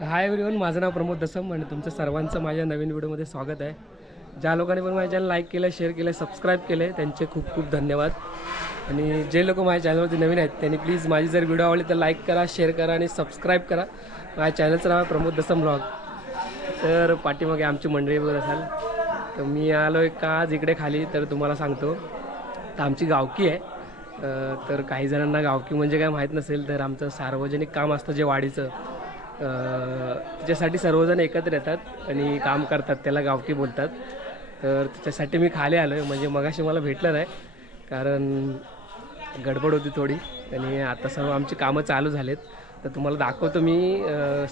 Hi everyone, माझं नाव प्रमोद दसम आणि तुमचं सर्वांचं माझ्या नवीन व्हिडिओमध्ये स्वागत आहे. ज्या लोकांनी पण माझ्या चॅनल लाईक केलं, शेअर केलं, सबस्क्राईब केले त्यांचे खूप खूप धन्यवाद. आणि जे लोक माझ्या चॅनलवरती नवीन आहेत त्यांनी प्लीज माझी जर व्हिडिओ आवडली तर लाईक करा, शेअर करा आणि सबस्क्राईब करा. माझ्या चॅनलचं नाव आहे प्रमोद दसम ब्लॉग. तर पाठीमागे आमची मंडळी बघत असाल. तर मी आलो आहे का आज इकडे खाली, तर तुम्हाला सांगतो. तर आमची गावकी आहे. तर काही जणांना गावकी म्हणजे काय माहीत नसेल, तर आमचं सार्वजनिक काम असतं जे वाडीचं, त्याच्यासाठी सर्वजण एकत्र येतात आणि काम करतात, त्याला गावकी बोलतात. तर त्याच्यासाठी मी खाली आलो आहे. म्हणजे मगाशी मला भेटलं नाही कारण गडबड होती थोडी, आणि आता सर्व आमची कामं चालू झालेत. तर तुम्हाला दाखवतो मी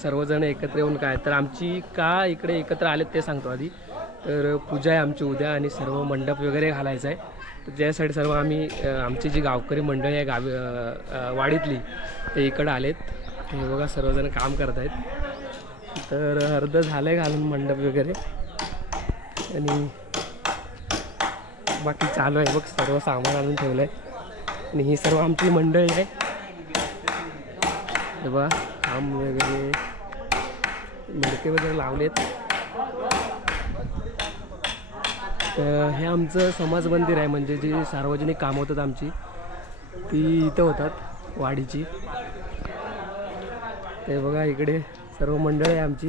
सर्वजण एकत्र येऊन काय. तर आमची का इकडे एकत्र आलेत ते सांगतो आधी. तर पूजा आहे आमची उद्या आणि सर्व मंडप वगैरे घालायचं आहे. तर त्यासाठी सर्व आम्ही आमची जी गावकरी मंडळी आहे वाडीतली ते इकडं आलेत. हे बघा सर्वजण काम करत आहेत. तर अर्ध झालं आहे घालून मंडप वगैरे, आणि बाकी चालू आहे. बघ सर्व सामान आणून ठेवलं आहे. आणि ही सर्व आमची मंडळी आहे. हे बघा काम वगैरे मडके वगैरे लावलेत. तर हे आमचं समाज मंदिर आहे. म्हणजे जी सार्वजनिक कामं होतात आमची ती इथं होतात वाडीची. ते बघा इकडे सर्व मंडळ आहे आमची.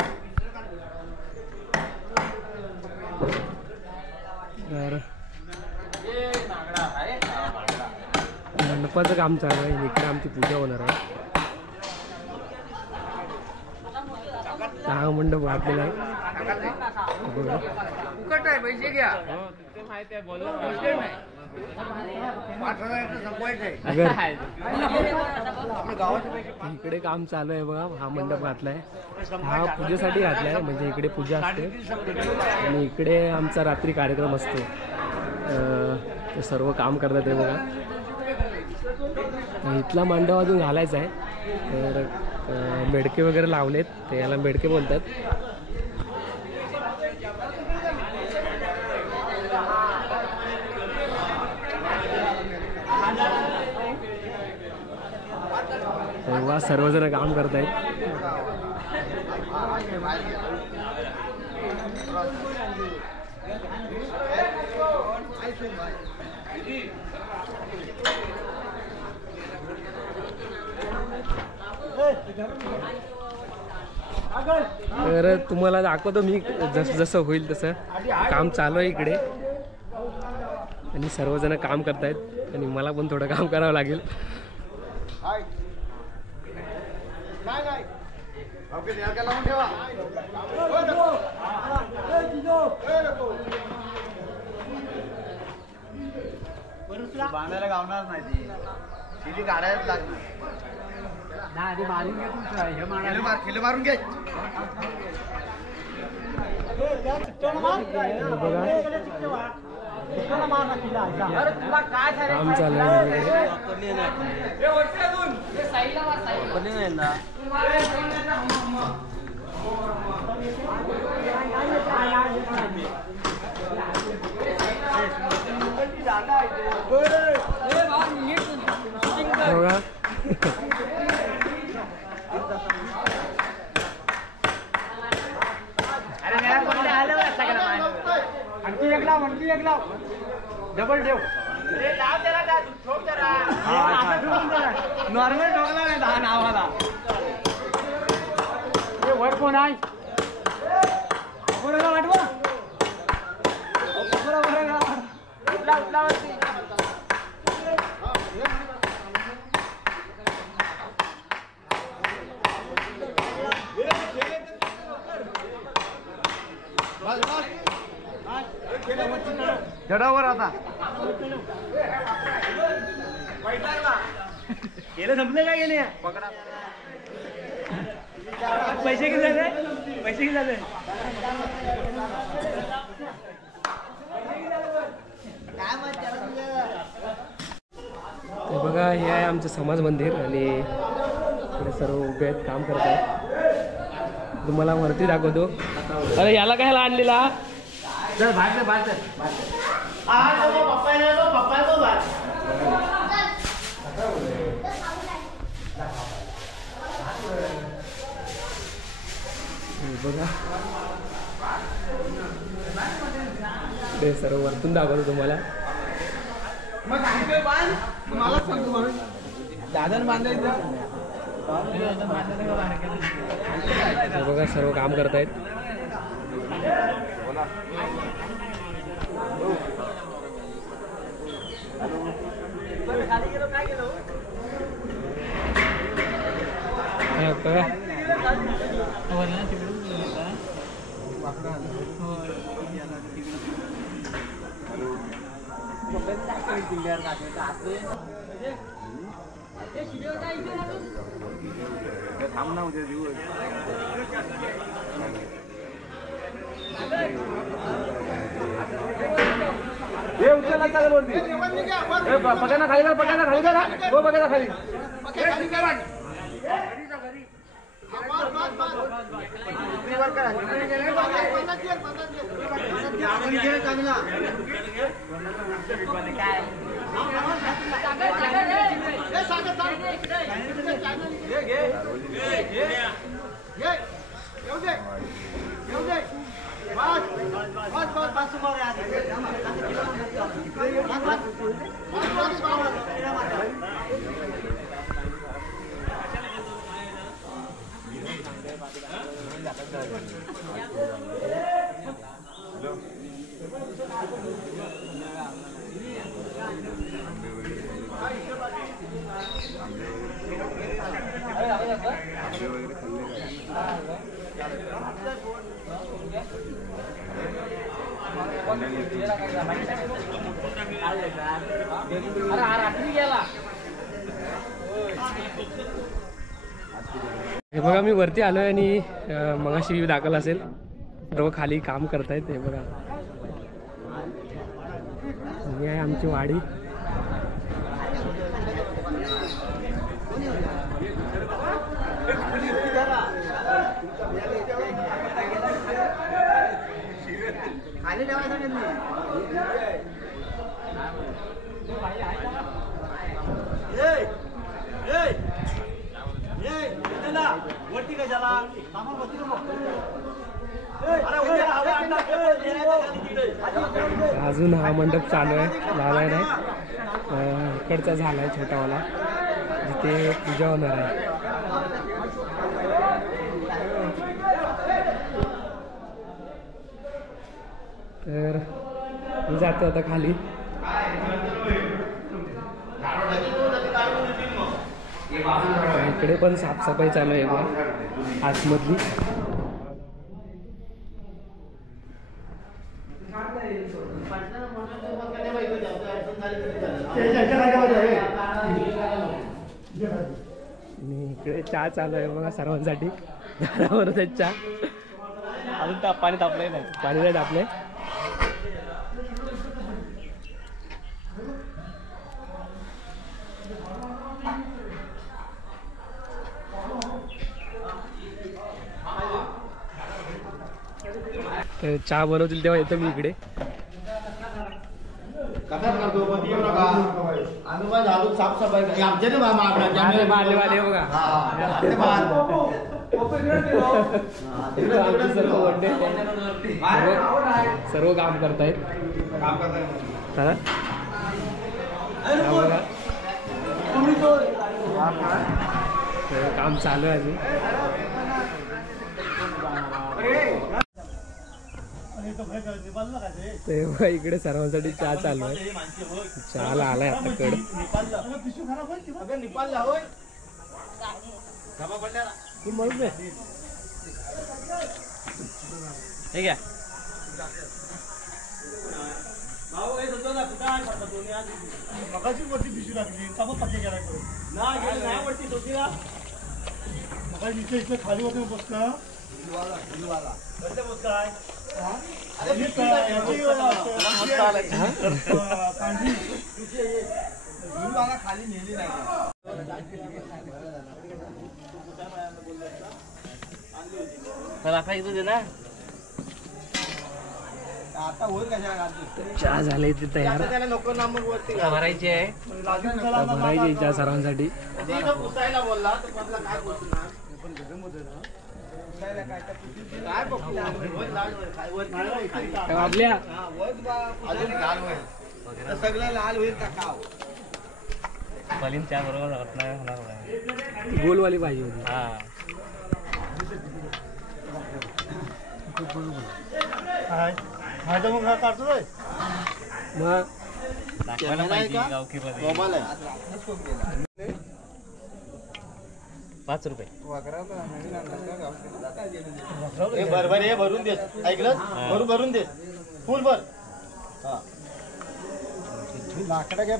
तर मंडपाचं काम चालू आहे. इकडे आमची पूजा होणार आहे. हा मंडप वाटलेला आहे. बघा इकडे काम चालू आहे. बघा हा मंडप घातलाय, हा पूजेसाठी घातलाय. म्हणजे इकडे पूजा असते आणि इकडे आमचा रात्री कार्यक्रम असतो. ते सर्व काम करतात. आहे बघा इथला मंडप अजून घालायचा आहे. तर बेडके वगैरे लावलेत, ते याला बेडके बोलतात. तेव्हा सर्वजण काम करत आहेत. तर तुम्हाला दाखवतो मी जसं जसं होईल तसं. काम चालू आहे इकडे आणि सर्वजण काम करतायत आणि मला पण थोडं काम करावं लागेल. बांधायला गावणार नाही ती, तिथे काढायलाच लागणार. मारून घे. काम चाललंय. बघा डबल ठेव. नॉर्मल ठोकला नाही दहा नावाला. वर कोण आहे वाटवा जडावर आता गेलं संपलं काय गेले. पैसे किती झाले, पैसे किती झाले. ते बघा हे आहे आमचं समाज मंदिर आणि इकडे सर्व उभे आहेत, काम करत आहेत. तुम्हाला वरती दाखवतो. अरे याला काय आणलेला. चल बाहेर बाहेर हे बघा ते सर्व वरतून दाखवतो तुम्हाला. दादर बांधायचं. हे बघा सर्व काम करतायत. बघा थांब ना उद्या देऊ. हे उचलला चालेल वरती. पगाना खाली करा, पगाना खाली करा. हो पगाना खाली. हे बघा मी वरती आलोय आणि मगाशी दाखल असेल सर्व खाली काम करतायत. हे बघा ही आहे आमची वाडी. खाली ठेवायचं वरती कशाला. अजून हा मंडप चालू आहे, झालाय नाही. इकडचा झालाय छोटावाला जिथे पूजा होणार आहे. तर मी जातो आता खाली. इकडे पण साफसफाई चालू आहे बघा आतमधली. इकडे चहा चालू आहे बघा सर्वांसाठी. दारावरच चहा. अजून पाणी तापलंय नाही, पाणी नाही तापलंय. तर चहा बनवतील तेव्हा येतो मी इकडे. साफसफाई आमच्या वाले बघा सर्व काम करतायत. काम चालू आहे अजून. तेव्हा इकडे सर्वांसाठी चहा चालू आहे. चहाला आलाय आता कड. ठीक आहे. खाली होते बसला खाली नेली नाही. आता होईल कशा चहा झाले ते तयार. नको ना मग वरती भरायची आहे. भरायची चहा सर्वांसाठी. पुसायला बोलला तर काय बोलतो ना पण गरम होतं ना. आपल्या सगळं लाल होईल का त्या बरोबर नाही होणार. गोलवाली पाहिजे होती. मग काढतोय मग दाखवायला पाहिजे गावकीमध्ये. 5 रुपये. बरोबर हे भरून दे. ऐकलं भरून दे फुल भर. लाकडा घ्या.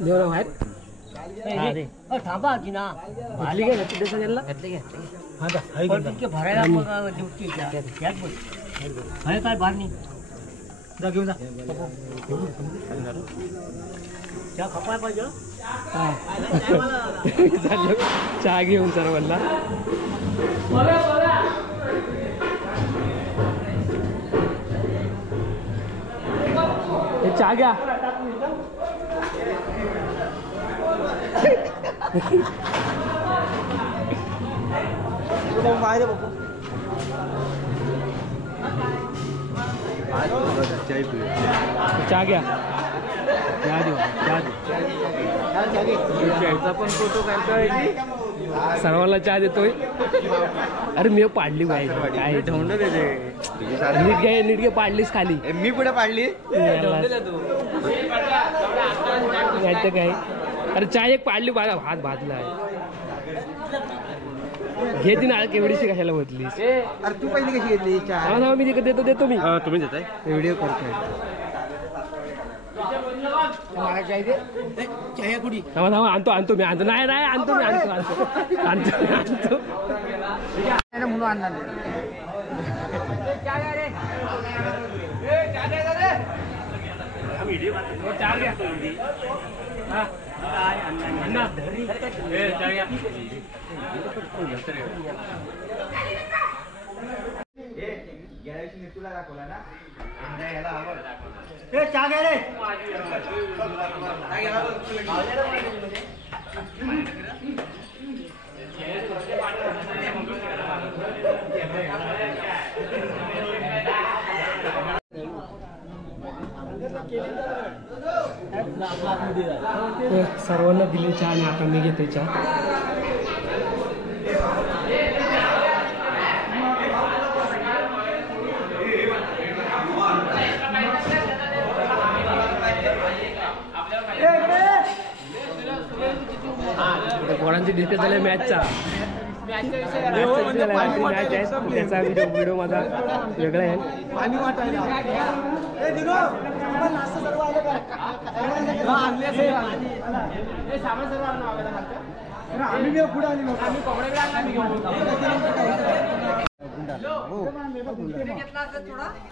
देव आहेत थांबा की ना घातली काय घातली तसं त्यांना भरायला मग ड्युटी काय बाहेर नाही जा घेऊन जा. त्या खपाय पाहिजे झालं चहा घेऊन सर्वांना. चहा घ्या. बाहेर बघू. चहा घ्या. चहा देऊ चहा देऊ. पण फोटो काढतोय. सर्वांना चहा देतोय. अरे मी पाडली पाहिजे काय धोंड दे. नीट घे पाडलीस खाली. मी पुढे पाडली. यायचं काय. अरे चहा एक पाडली बघा हात भाजला आहे. घेती ना केवढीशी कशाला बदलीस. अरे तू पहिली कशी घेतली चहा. मी देतो देतो मी. तुम्ही देताय व्हिडिओ करतोय. थांबा थांबा आणतो आणतो मी आणतो. नाही नाही आणतो मी आणतो आणतो आणतो आणतो. म्हणून आणणार तुला दाखवला ना. चहा घ्या रे. सर्वांना दिली चहा आणि आता मी घेते चहा. पोरांची डिस्कस झाली मॅचचा. मॅच आहे त्याचा व्हिडिओ माझा वेगळा आहे.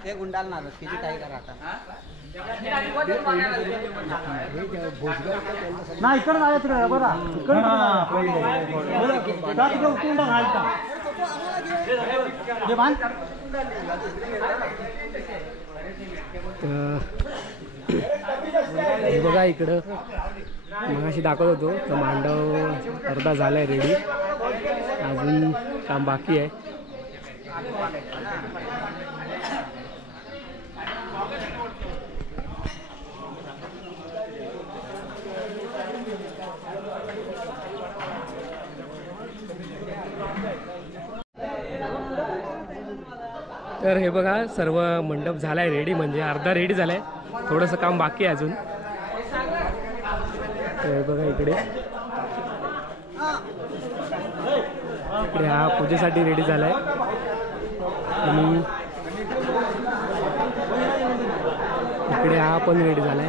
ते गुंडालणार किती काय करा आता. नाही इकडे नाही तिकडे बरं हे बघा इकडं मगाशी दाखवत होतो तर मांडव अर्धा झालाय रेडी. अजून काम बाकी आहे. तर हे बघा सर्व मंडप झालाय रेडी. म्हणजे अर्धा रेडी झालाय. थोडंसं काम बाकी आहे अजून. तर हे बघा इकडे इकडे हा पूजेसाठी रेडी झालाय. आणि इकडे हा पण रेडी झालाय.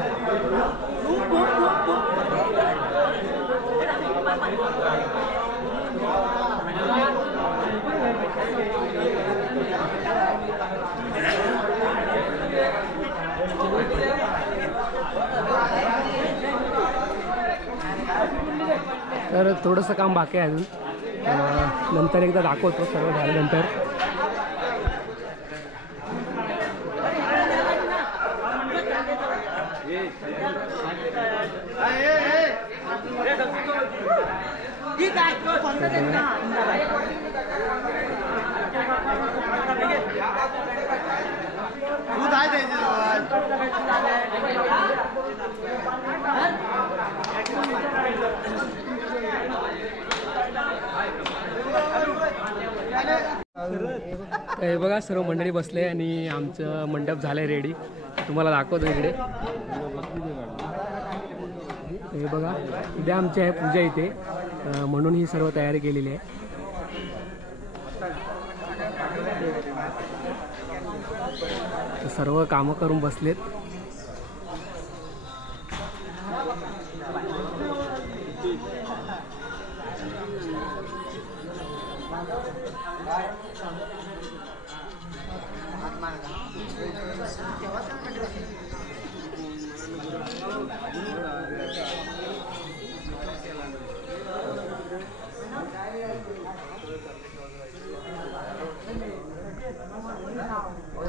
तर थोडंसं काम बाकी आहे अजून. नंतर एकदा दाखवतो सर्व झाल्यानंतर. दूध आहे त्याच्याजवळ. हे बघा सर्व मंडळी बसले आणि आमचं मंडप झालंय रेडी. तुम्हाला दाखवतो इकडे. हे बघा उद्या आमची आहे पूजा इथे, म्हणून ही सर्व तयारी केलेली आहे. सर्व कामं करून बसलेत.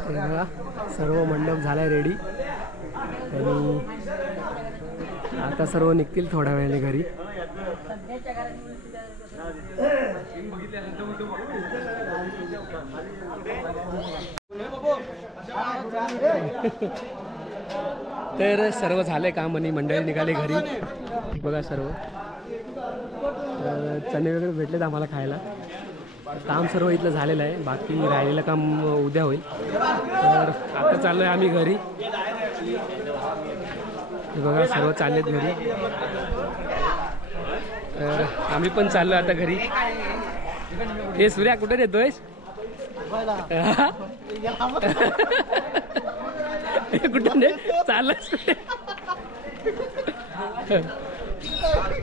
बघा सर्व मंडप झालाय रेडी आणि आता सर्व निघतील थोड्या वेळाने घरी. तर सर्व झालंय काम आणि मंडळी निघाले घरी. बघा सर्व चणे वगैरे भेटलेत आम्हाला खायला. काम सर्व इथलं झालेलं आहे, बाकी राहिलेलं काम उद्या होईल. तर आता चाललो आहे आम्ही घरी. बघा सर्व चाललेत घरी. तर आम्ही पण चाललो आता घरी. हे सूर्या कुठे येतोय? कुठे चाललंच कुठे?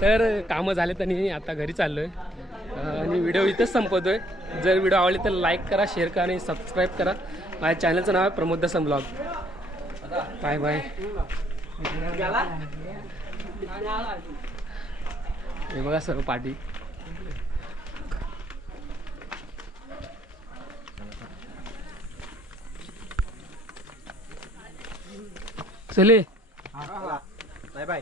तर कामं झालेत आणि आता घरी चाललोय आणि व्हिडिओ इथंच संपवतोय. जर व्हिडिओ आवडली तर लाईक करा, शेअर करा आणि सबस्क्राईब करा. माझ्या चॅनलचं नाव आहे प्रमोद दसम ब्लॉग. Bye bye. हे बघा सर्व पार्टी. चले बाय बाय.